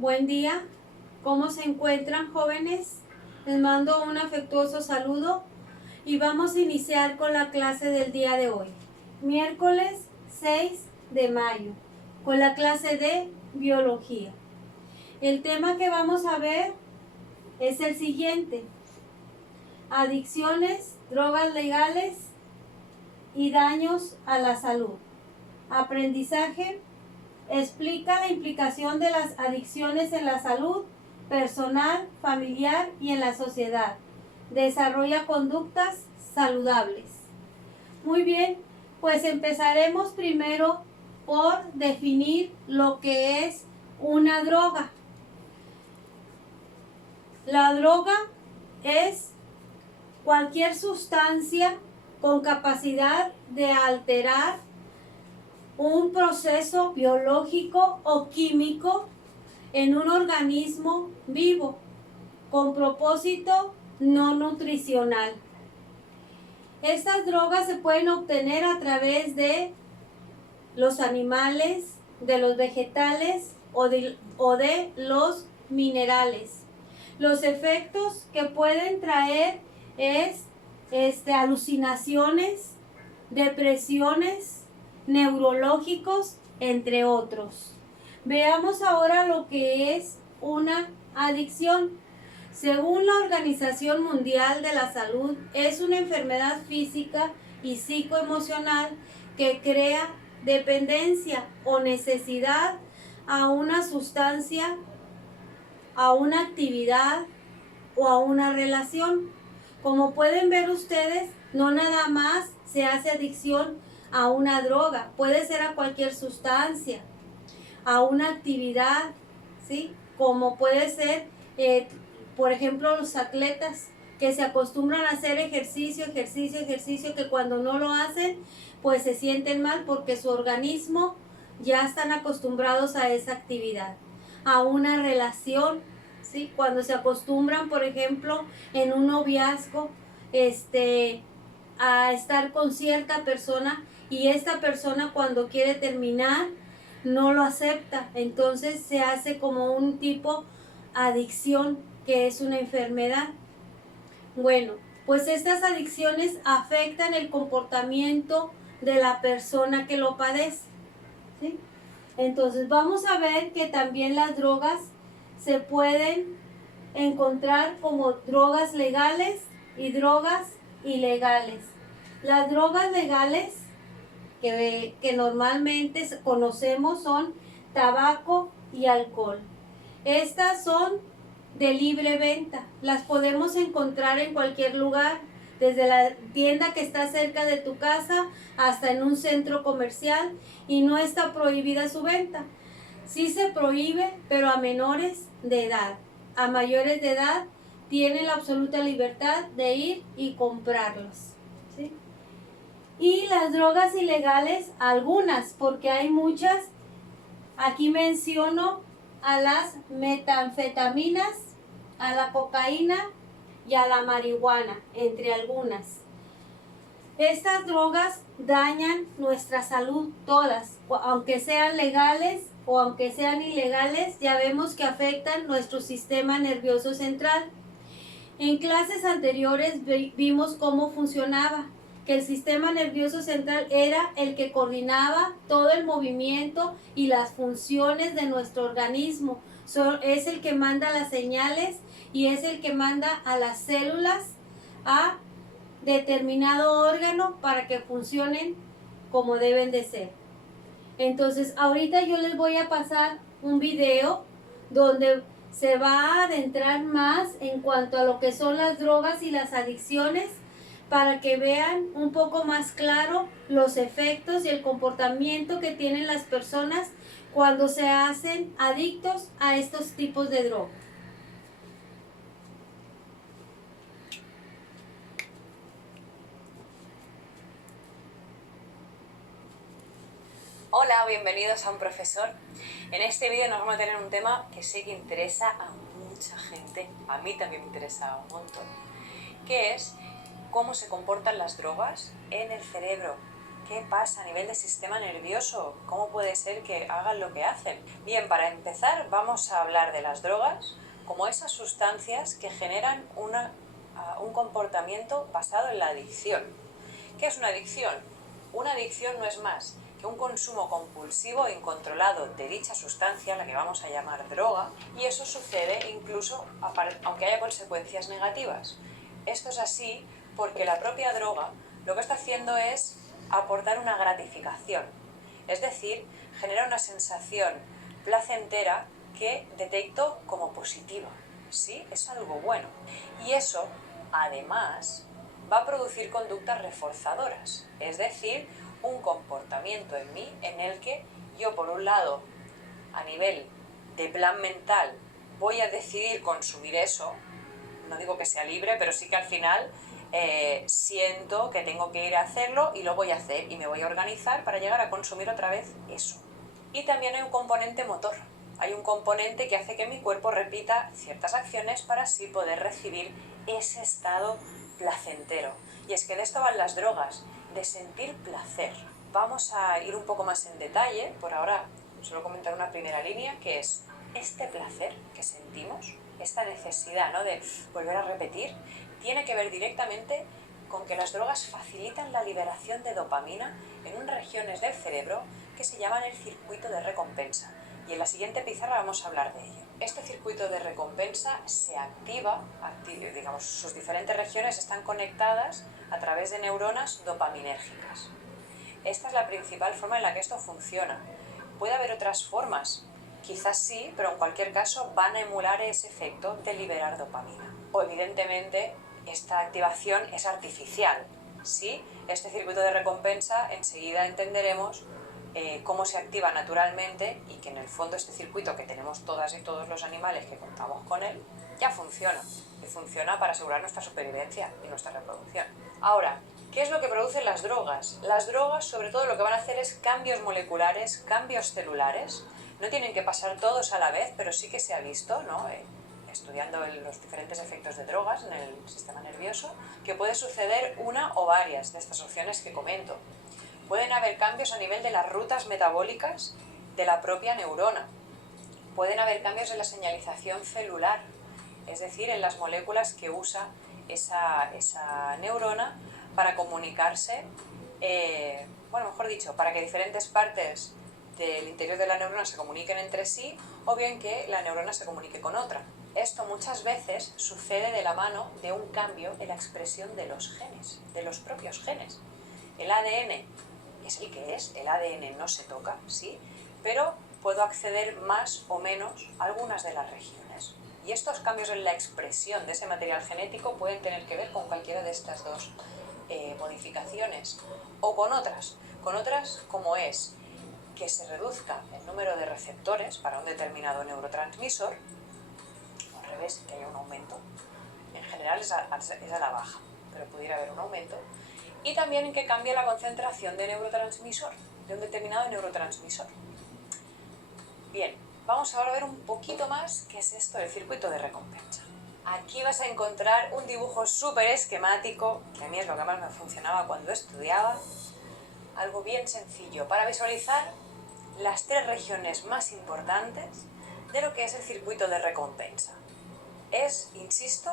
Buen día, ¿cómo se encuentran, jóvenes? Les mando un afectuoso saludo y vamos a iniciar con la clase del día de hoy, miércoles 6 de mayo, con la clase de biología. El tema que vamos a ver es el siguiente: adicciones, drogas legales y daños a la salud. Aprendizaje: explica la implicación de las adicciones en la salud personal, familiar y en la sociedad. Desarrolla conductas saludables. Muy bien, pues empezaremos primero por definir lo que es una droga. La droga es cualquier sustancia con capacidad de alterar un proceso biológico o químico en un organismo vivo con propósito no nutricional. Estas drogas se pueden obtener a través de los animales, de los vegetales o de los minerales. Los efectos que pueden traer es alucinaciones, depresiones, neurológicos, entre otros. Veamos ahora lo que es una adicción. Según la Organización Mundial de la Salud, es una enfermedad física y psicoemocional que crea dependencia o necesidad a una sustancia, a una actividad o a una relación. Como pueden ver ustedes, no nada más se hace adicción a una droga, puede ser a cualquier sustancia, a una actividad, ¿sí? Como puede ser, por ejemplo, los atletas que se acostumbran a hacer ejercicio, que cuando no lo hacen, pues se sienten mal porque su organismo ya están acostumbrados a esa actividad. A una relación, ¿sí? Cuando se acostumbran, por ejemplo, en un noviazgo, a estar con cierta persona y esta persona cuando quiere terminar no lo acepta, entonces se hace como un tipo adicción que es una enfermedad. Bueno, pues estas adicciones afectan el comportamiento de la persona que lo padece, ¿sí? Entonces vamos a ver que también las drogas se pueden encontrar como drogas legales y drogas ilegales. Las drogas legales que normalmente conocemos son tabaco y alcohol. Estas son de libre venta, las podemos encontrar en cualquier lugar, desde la tienda que está cerca de tu casa hasta en un centro comercial, y no está prohibida su venta. Sí se prohíbe, pero a menores de edad. A mayores de edad tienen la absoluta libertad de ir y comprarlos, ¿sí? Y las drogas ilegales, algunas, porque hay muchas. Aquí menciono a las metanfetaminas, a la cocaína y a la marihuana, entre algunas. Estas drogas dañan nuestra salud todas, aunque sean legales o aunque sean ilegales, ya vemos que afectan nuestro sistema nervioso central. En clases anteriores vimos cómo funcionaba, que el sistema nervioso central era el que coordinaba todo el movimiento y las funciones de nuestro organismo. Es el que manda las señales y es el que manda a las células a determinado órgano para que funcionen como deben de ser. Entonces, ahorita yo les voy a pasar un video donde se va a adentrar más en cuanto a lo que son las drogas y las adicciones, para que vean un poco más claro los efectos y el comportamiento que tienen las personas cuando se hacen adictos a estos tipos de drogas. Hola, bienvenidos a Un Profesor. En este vídeo nos vamos a tener un tema que sé que interesa a mucha gente, a mí también me interesa un montón, que es cómo se comportan las drogas en el cerebro, ¿Qué pasa a nivel del sistema nervioso? ¿Cómo puede ser que hagan lo que hacen? Bien, para empezar vamos a hablar de las drogas como esas sustancias que generan un comportamiento basado en la adicción. ¿Qué es una adicción? Una adicción no es más que un consumo compulsivo e incontrolado de dicha sustancia, la que vamos a llamar droga, y eso sucede incluso aunque haya consecuencias negativas. Esto es así porque la propia droga lo que está haciendo es aportar una gratificación, es decir, genera una sensación placentera que detecto como positiva, ¿sí? Es algo bueno. Y eso, además, va a producir conductas reforzadoras, es decir, un comportamiento en mí en el que yo, por un lado, a nivel de plan mental, voy a decidir consumir eso. No digo que sea libre, pero sí que al final siento que tengo que ir a hacerlo y lo voy a hacer y me voy a organizar para llegar a consumir otra vez eso. Y también hay un componente motor. Hay un componente que hace que mi cuerpo repita ciertas acciones para así poder recibir ese estado placentero. Y es que de esto van las drogas, de sentir placer. Vamos a ir un poco más en detalle. Por ahora solo comentar una primera línea, que es este placer que sentimos, esta necesidad, ¿no?, de volver a repetir, tiene que ver directamente con que las drogas facilitan la liberación de dopamina en unas regiones del cerebro que se llaman el circuito de recompensa. Y en la siguiente pizarra vamos a hablar de ello. Este circuito de recompensa se activa, digamos, sus diferentes regiones están conectadas a través de neuronas dopaminérgicas. Esta es la principal forma en la que esto funciona. Puede haber otras formas, quizás sí, pero en cualquier caso van a emular ese efecto de liberar dopamina. O evidentemente esta activación es artificial, ¿sí? Este circuito de recompensa enseguida entenderemos cómo se activa naturalmente y que en el fondo este circuito que tenemos todas y todos los animales que contamos con él ya funciona. Y funciona para asegurar nuestra supervivencia y nuestra reproducción. Ahora, ¿qué es lo que producen las drogas? Las drogas sobre todo lo que van a hacer es cambios moleculares, cambios celulares. No tienen que pasar todos a la vez, pero sí que se ha visto, ¿no?, estudiando los diferentes efectos de drogas en el sistema nervioso, que puede suceder una o varias de estas opciones que comento. Pueden haber cambios a nivel de las rutas metabólicas de la propia neurona. Pueden haber cambios en la señalización celular, es decir, en las moléculas que usa esa neurona para comunicarse, mejor dicho, para que diferentes partes del interior de la neurona se comuniquen entre sí, o bien que la neurona se comunique con otra. Esto muchas veces sucede de la mano de un cambio en la expresión de los genes, de los propios genes. El ADN es el que es, el ADN no se toca, ¿sí?, pero puedo acceder más o menos a algunas de las regiones. Y estos cambios en la expresión de ese material genético pueden tener que ver con cualquiera de estas dos modificaciones, o con otras como es que se reduzca el número de receptores para un determinado neurotransmisor, o al revés, que haya un aumento. En general es a la baja, pero pudiera haber un aumento. Y también en que cambie la concentración de neurotransmisor, de un determinado neurotransmisor. Bien, vamos ahora a ver un poquito más qué es esto del circuito de recompensa. Aquí vas a encontrar un dibujo súper esquemático, que a mí es lo que más me funcionaba cuando estudiaba. Algo bien sencillo para visualizar las tres regiones más importantes de lo que es el circuito de recompensa. Es, insisto,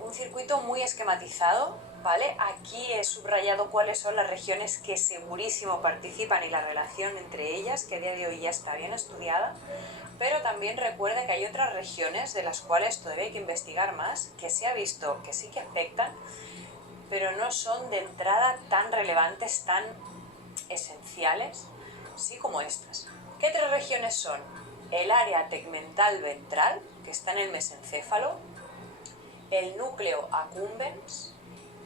un circuito muy esquematizado, ¿vale? Aquí he subrayado cuáles son las regiones que segurísimo participan y la relación entre ellas, que a día de hoy ya está bien estudiada, pero también recuerda que hay otras regiones de las cuales todavía hay que investigar más, que se ha visto que sí que afectan, pero no son de entrada tan relevantes, tan esenciales, sí, como estas. ¿Qué tres regiones son? El área tegmental ventral, que está en el mesencéfalo, el núcleo accumbens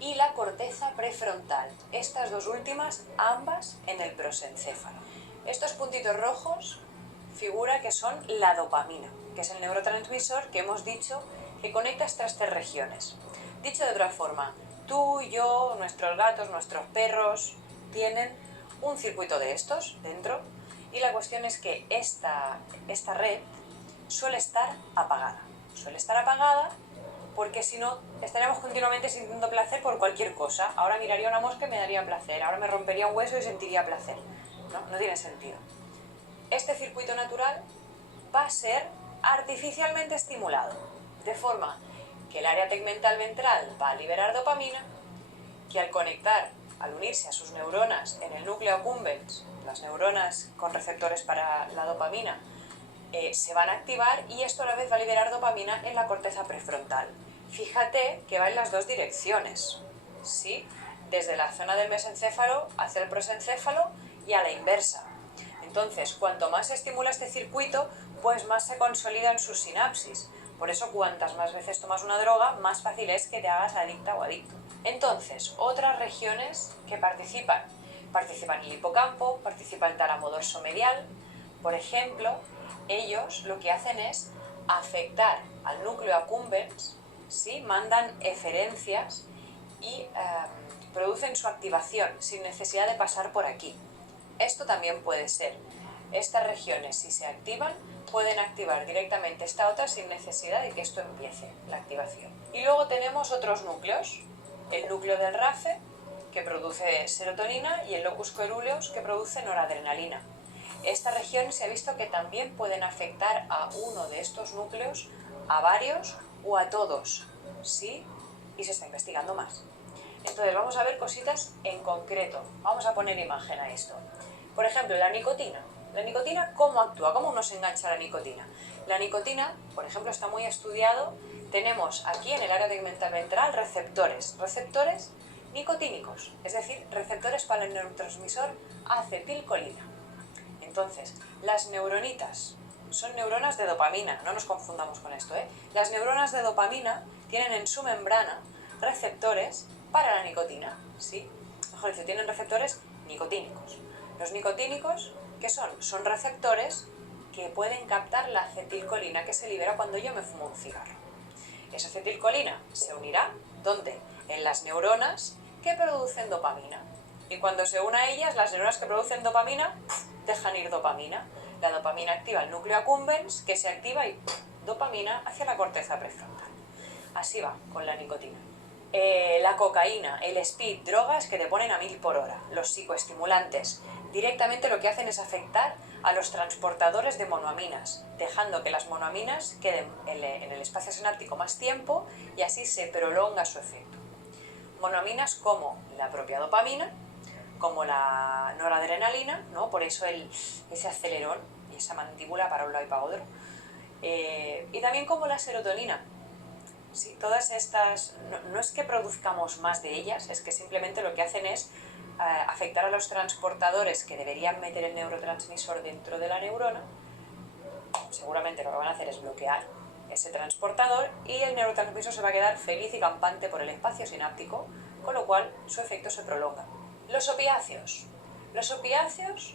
y la corteza prefrontal. Estas dos últimas, ambas en el prosencéfalo. Estos puntitos rojos figura que son la dopamina, que es el neurotransmisor que hemos dicho que conecta estas tres regiones. Dicho de otra forma, tú, yo, nuestros gatos, nuestros perros tienen un circuito de estos dentro, y la cuestión es que esta red suele estar apagada. Suele estar apagada porque si no estaríamos continuamente sintiendo placer por cualquier cosa. Ahora miraría una mosca y me daría placer, ahora me rompería un hueso y sentiría placer. No tiene sentido. Este circuito natural va a ser artificialmente estimulado, de forma que el área tegmental ventral va a liberar dopamina, que al conectar, al unirse a sus neuronas en el núcleo accumbens, las neuronas con receptores para la dopamina, se van a activar y esto a la vez va a liberar dopamina en la corteza prefrontal. Fíjate que va en las dos direcciones, ¿sí? Desde la zona del mesencéfalo hacia el prosencéfalo y a la inversa. Entonces, cuanto más se estimula este circuito, pues más se consolidan sus sinapsis. Por eso, cuantas más veces tomas una droga, más fácil es que te hagas adicta o adicto. Entonces, otras regiones que participan el hipocampo, participa el tálamo dorsomedial. Por ejemplo, ellos lo que hacen es afectar al núcleo accumbens, ¿sí? Mandan eferencias y producen su activación sin necesidad de pasar por aquí. Esto también puede ser. Estas regiones, si se activan, pueden activar directamente esta otra sin necesidad de que esto empiece, la activación. Y luego tenemos otros núcleos. El núcleo del RAFE, que produce serotonina, y el locus coeruleus, que produce noradrenalina. Esta región se ha visto que también pueden afectar a uno de estos núcleos, a varios o a todos, ¿sí? Y se está investigando más. Entonces vamos a ver cositas en concreto. Vamos a poner imagen a esto. Por ejemplo, la nicotina. ¿La nicotina cómo actúa? ¿Cómo nos engancha la nicotina? La nicotina, por ejemplo, está muy estudiado. Tenemos aquí en el área tegmental ventral receptores nicotínicos, es decir, receptores para el neurotransmisor acetilcolina. Entonces, las neuronitas son neuronas de dopamina, no nos confundamos con esto, ¿eh? Las neuronas de dopamina tienen en su membrana receptores para la nicotina, ¿sí? Mejor dicho, tienen receptores nicotínicos. Los nicotínicos, ¿qué son? Son receptores que pueden captar la acetilcolina que se libera cuando yo me fumo un cigarro. Esa acetilcolina se unirá, ¿dónde? En las neuronas que producen dopamina. Y cuando se una a ellas, las neuronas que producen dopamina dejan ir dopamina. La dopamina activa el núcleo accumbens, que se activa y dopamina hacia la corteza prefrontal. Así va con la nicotina. La cocaína, el speed, drogas que te ponen a 1000 por hora. Los psicoestimulantes directamente lo que hacen es afectar a los transportadores de monoaminas, dejando que las monoaminas queden en el espacio sináptico más tiempo y así se prolonga su efecto. Monoaminas como la propia dopamina, como la noradrenalina, ¿no? Por eso ese acelerón y esa mandíbula para un lado y para otro, y también como la serotonina. Sí, todas estas, no es que produzcamos más de ellas, es que simplemente lo que hacen es afectar a los transportadores que deberían meter el neurotransmisor dentro de la neurona. Seguramente lo que van a hacer es bloquear ese transportador y el neurotransmisor se va a quedar feliz y campante por el espacio sináptico, con lo cual su efecto se prolonga. Los opiáceos. Los opiáceos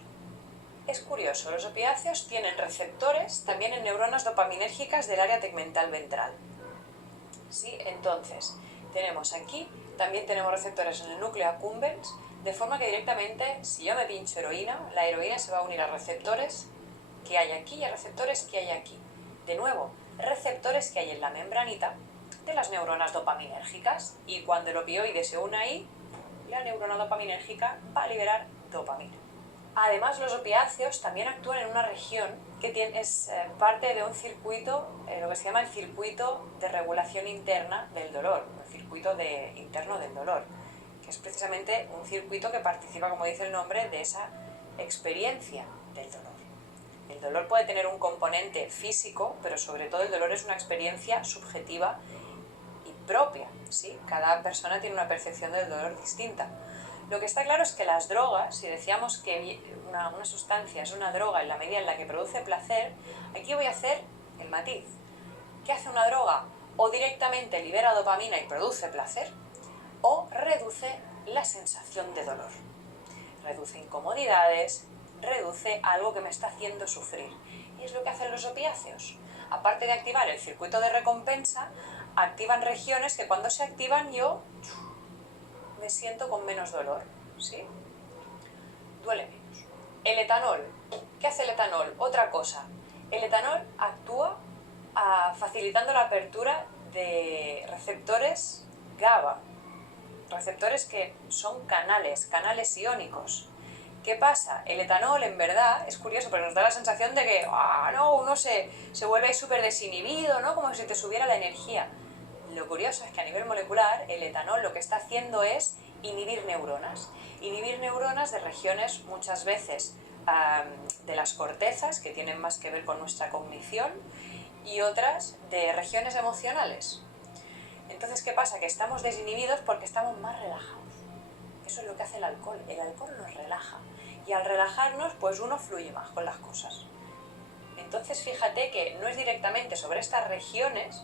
es curioso, los opiáceos tienen receptores también en neuronas dopaminérgicas del área tegmental ventral. ¿Sí? Entonces, tenemos aquí, también tenemos receptores en el núcleo accumbens, de forma que directamente, si yo me pincho heroína, la heroína se va a unir a receptores que hay aquí y a receptores que hay aquí. De nuevo, receptores que hay en la membranita de las neuronas dopaminérgicas, y cuando el opioide se une ahí, la neurona dopaminérgica va a liberar dopamina. Además, los opiáceos también actúan en una región que es parte de un circuito, lo que se llama el circuito de regulación interna del dolor, el circuito interno del dolor, que es precisamente un circuito que participa, como dice el nombre, de esa experiencia del dolor. El dolor puede tener un componente físico, pero sobre todo el dolor es una experiencia subjetiva y propia, ¿sí? Cada persona tiene una percepción del dolor distinta. Lo que está claro es que las drogas, si decíamos que una sustancia es una droga en la medida en la que produce placer, aquí voy a hacer el matiz. ¿Qué hace una droga? O directamente libera dopamina y produce placer, o reduce la sensación de dolor. Reduce incomodidades, reduce algo que me está haciendo sufrir. Y es lo que hacen los opiáceos. Aparte de activar el circuito de recompensa, activan regiones que cuando se activan yo me siento con menos dolor, ¿sí? Duele menos. El etanol. ¿Qué hace el etanol? Otra cosa. El etanol actúa facilitando la apertura de receptores GABA, receptores que son canales iónicos. ¿Qué pasa? El etanol, en verdad, es curioso, pero nos da la sensación de que uno se vuelve súper desinhibido, ¿no? Como si te subiera la energía. Lo curioso es que a nivel molecular, el etanol lo que está haciendo es inhibir neuronas de regiones muchas veces de las cortezas, que tienen más que ver con nuestra cognición, y otras de regiones emocionales. Entonces, ¿qué pasa? Que estamos desinhibidos porque estamos más relajados. Eso es lo que hace el alcohol nos relaja. Y al relajarnos, pues uno fluye más con las cosas. Entonces, fíjate que no es directamente sobre estas regiones,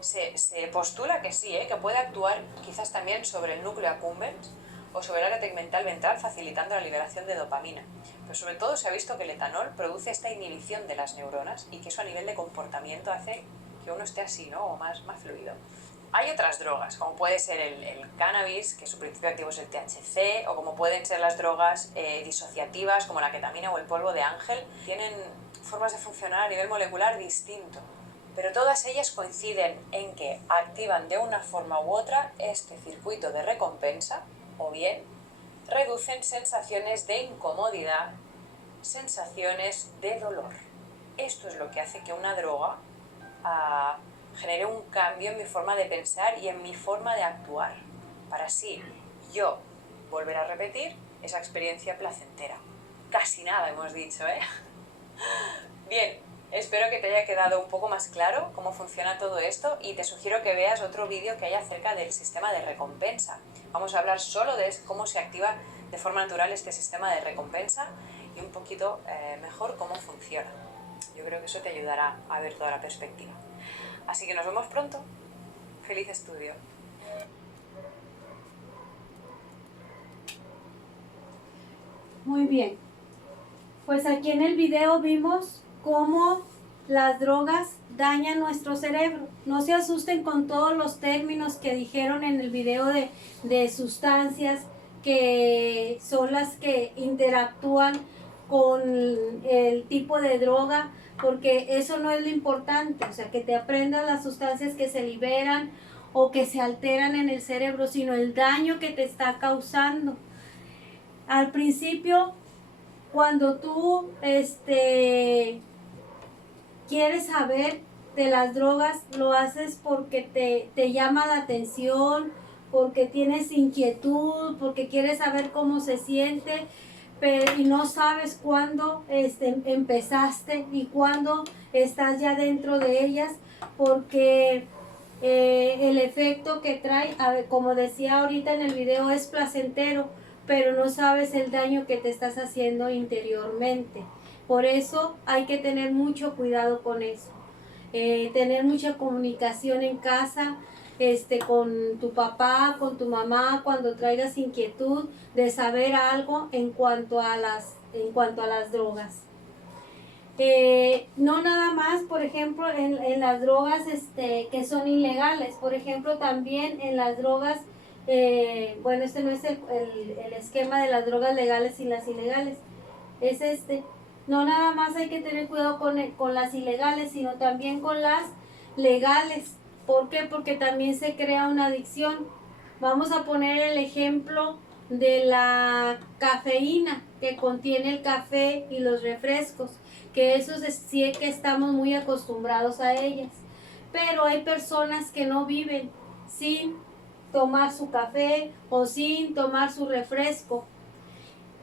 se postula que sí, que puede actuar quizás también sobre el núcleo accumbens o sobre el área tegmental ventral, facilitando la liberación de dopamina. Pero sobre todo se ha visto que el etanol produce esta inhibición de las neuronas y que eso a nivel de comportamiento hace que uno esté así, ¿no? O más fluido. Hay otras drogas, como puede ser el cannabis, que su principio activo es el THC, o como pueden ser las drogas disociativas, como la ketamina o el polvo de ángel. Tienen formas de funcionar a nivel molecular distinto, pero todas ellas coinciden en que activan de una forma u otra este circuito de recompensa, o bien reducen sensaciones de incomodidad, sensaciones de dolor. Esto es lo que hace que una droga genere un cambio en mi forma de pensar y en mi forma de actuar, para así yo volver a repetir esa experiencia placentera. Casi nada hemos dicho, ¿eh? Bien, espero que te haya quedado un poco más claro cómo funciona todo esto y te sugiero que veas otro vídeo que hay acerca del sistema de recompensa. Vamos a hablar solo de cómo se activa de forma natural este sistema de recompensa y un poquito mejor cómo funciona. Yo creo que eso te ayudará a ver toda la perspectiva. Así que nos vemos pronto. Feliz estudio. Muy bien. Pues aquí en el video vimos cómo las drogas dañan nuestro cerebro. No se asusten con todos los términos que dijeron en el video de sustancias que son las que interactúan con el tipo de droga, porque eso no es lo importante, o sea, que te aprendas las sustancias que se liberan o que se alteran en el cerebro, sino el daño que te está causando. Al principio, cuando tú quieres saber de las drogas, lo haces porque te llama la atención, porque tienes inquietud, porque quieres saber cómo se siente, y no sabes cuándo empezaste y cuándo estás ya dentro de ellas, porque el efecto que trae, como decía ahorita en el video, es placentero, pero no sabes el daño que te estás haciendo interiormente. Por eso hay que tener mucho cuidado con eso. Tener mucha comunicación en casa, con tu papá, con tu mamá, cuando traigas inquietud de saber algo en cuanto a las drogas. No nada más, por ejemplo, en las drogas que son ilegales, por ejemplo, también en las drogas, bueno, este no es el esquema de las drogas legales y las ilegales, es no nada más hay que tener cuidado con las ilegales, sino también con las legales. ¿Por qué? Porque también se crea una adicción. Vamos a poner el ejemplo de la cafeína que contiene el café y los refrescos, que eso sí que estamos muy acostumbrados a ellas. Pero hay personas que no viven sin tomar su café o sin tomar su refresco.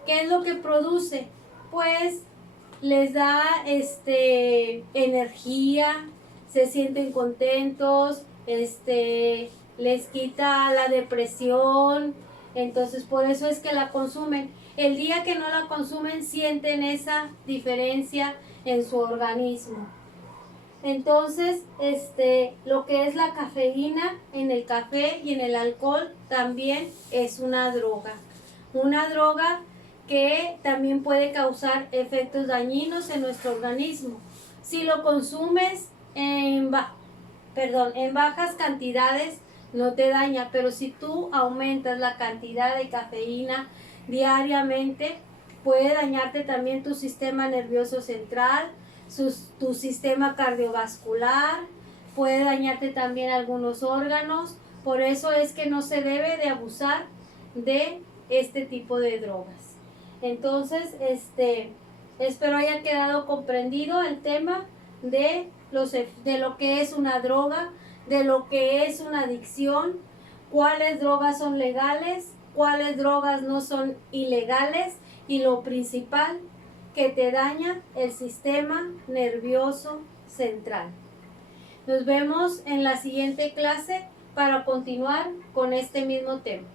¿Qué es lo que produce? Pues les da energía, se sienten contentos, les quita la depresión, entonces por eso es que la consumen. El día que no la consumen sienten esa diferencia en su organismo. Entonces, lo que es la cafeína en el café y en el alcohol también es una droga. Una droga que también puede causar efectos dañinos en nuestro organismo. Si lo consumes en bajas cantidades, no te daña, pero si tú aumentas la cantidad de cafeína diariamente, puede dañarte también tu sistema nervioso central, tu sistema cardiovascular, puede dañarte también algunos órganos. Por eso es que no se debe de abusar de este tipo de drogas. Entonces, espero haya quedado comprendido el tema de lo que es una droga, de lo que es una adicción, cuáles drogas son legales, cuáles drogas no son ilegales y lo principal, que te daña el sistema nervioso central. Nos vemos en la siguiente clase para continuar con este mismo tema.